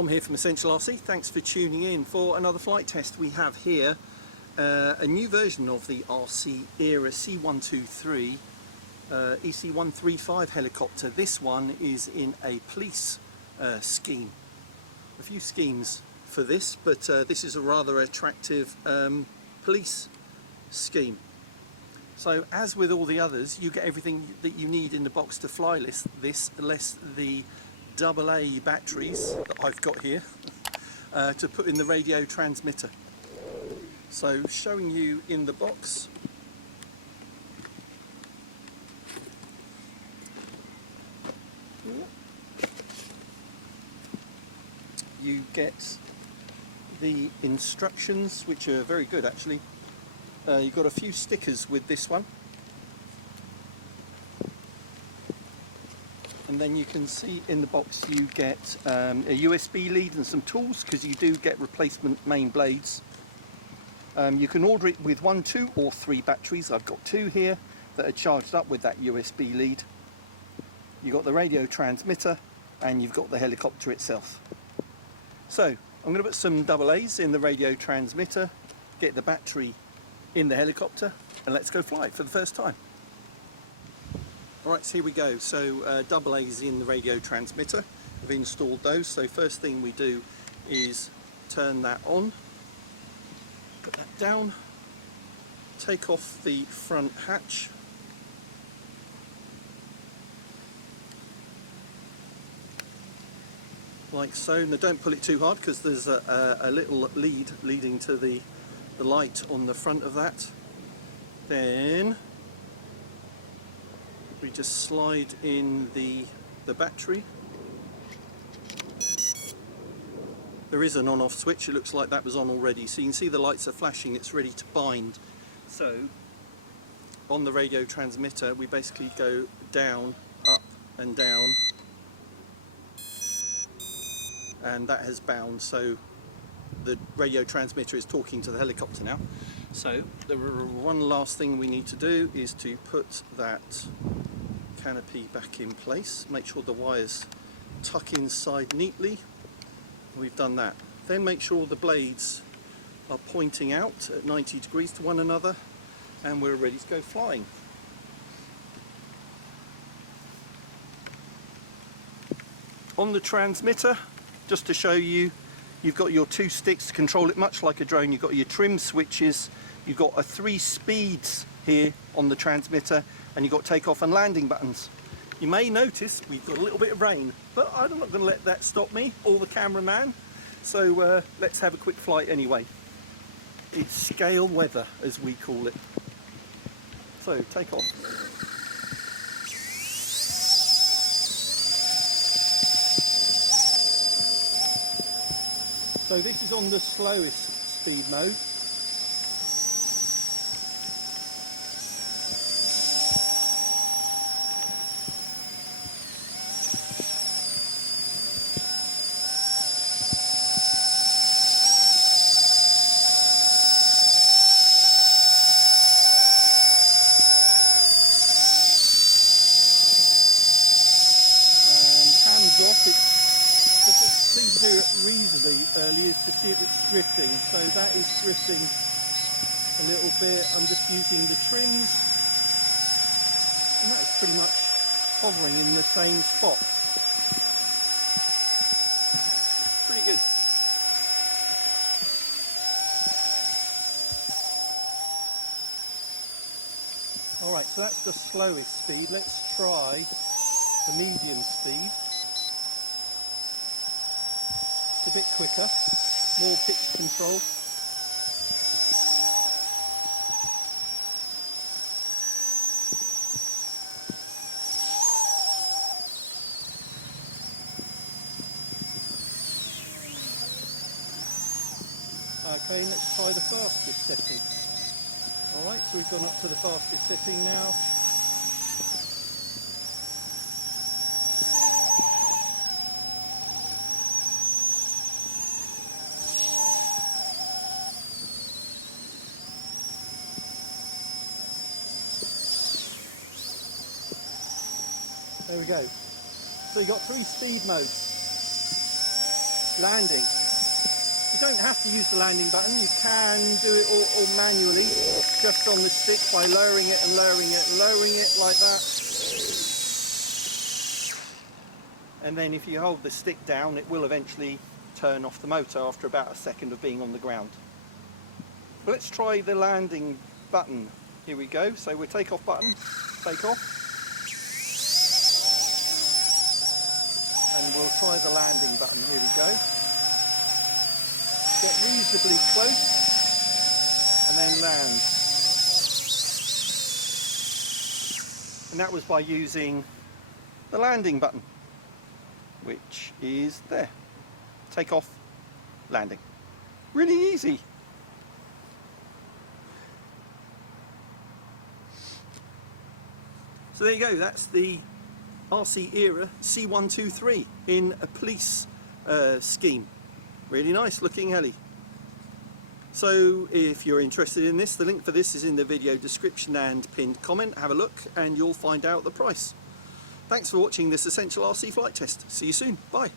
Tom here from Essential RC. Thanks for tuning in for another flight test. We have here a new version of the RC era C123 EC135 helicopter. This one is in a police scheme. A few schemes for this, but this is a rather attractive police scheme. So as with all the others, you get everything that you need in the box to fly this, less the AA batteries that I've got here to put in the radio transmitter. So showing you in the box, you get the instructions, which are very good actually. You've got a few stickers with this one, and then you can see in the box you get a USB lead and some tools, because you do get replacement main blades. You can order it with 1, 2 or 3 batteries. I've got 2 here that are charged up with that USB lead. You've got the radio transmitter and you've got the helicopter itself. So I'm going to put some AA's in the radio transmitter, get the battery in the helicopter, and let's go fly it for the first time. Alright, so here we go. So AA's in the radio transmitter. I've installed those. So first thing we do is turn that on, put that down, take off the front hatch, like so. Now don't pull it too hard, because there's a little lead leading to the light on the front of that. Then we just slide in the battery. There is an on-off switch. It looks like that was on already, so you can see the lights are flashing. It's ready to bind. So on the radio transmitter we basically go down, up and down, and that has bound. So the radio transmitter is talking to the helicopter now. So the one last thing we need to do is to put that canopy back in place. Make sure the wires tuck inside neatly. We've done that. Then make sure the blades are pointing out at 90 degrees to one another, and we're ready to go flying. On the transmitter, just to show you, you've got your 2 sticks to control it, much like a drone. You've got your trim switches, you've got 3 speeds here on the transmitter, and you've got takeoff and landing buttons. You may notice we've got a little bit of rain, but I'm not going to let that stop me or the cameraman. So let's have a quick flight anyway. It's scale weather, as we call it. So take off. So this is on the slowest speed mode. And hands off, what it seems to do reasonably early is to see if it's drifting. So that is drifting a little bit. I'm just using the trims, and that is pretty much hovering in the same spot. Pretty good. Alright, so that's the slowest speed. Let's try the medium speed. It's a bit quicker, more pitch control. Okay, let's try the fastest setting. Alright, so we've gone up to the fastest setting now. There we go. So you've got 3 speed modes. landing. You don't have to use the landing button, you can do it all manually, just on the stick by lowering it and lowering it and lowering it like that. And then if you hold the stick down, it will eventually turn off the motor after about a second of being on the ground. But let's try the landing button. Here we go, so we'll take off button, take off. And we'll try the landing button, here we go. Get reasonably close and then land. And that was by using the landing button, which is there. Take off, landing. Really easy. So there you go, that's the RC era C123 in a police scheme. Really nice looking heli. So if you're interested in this, the link for this is in the video description and pinned comment. Have a look and you'll find out the price. Thanks for watching this Essential RC flight test. See you soon. Bye.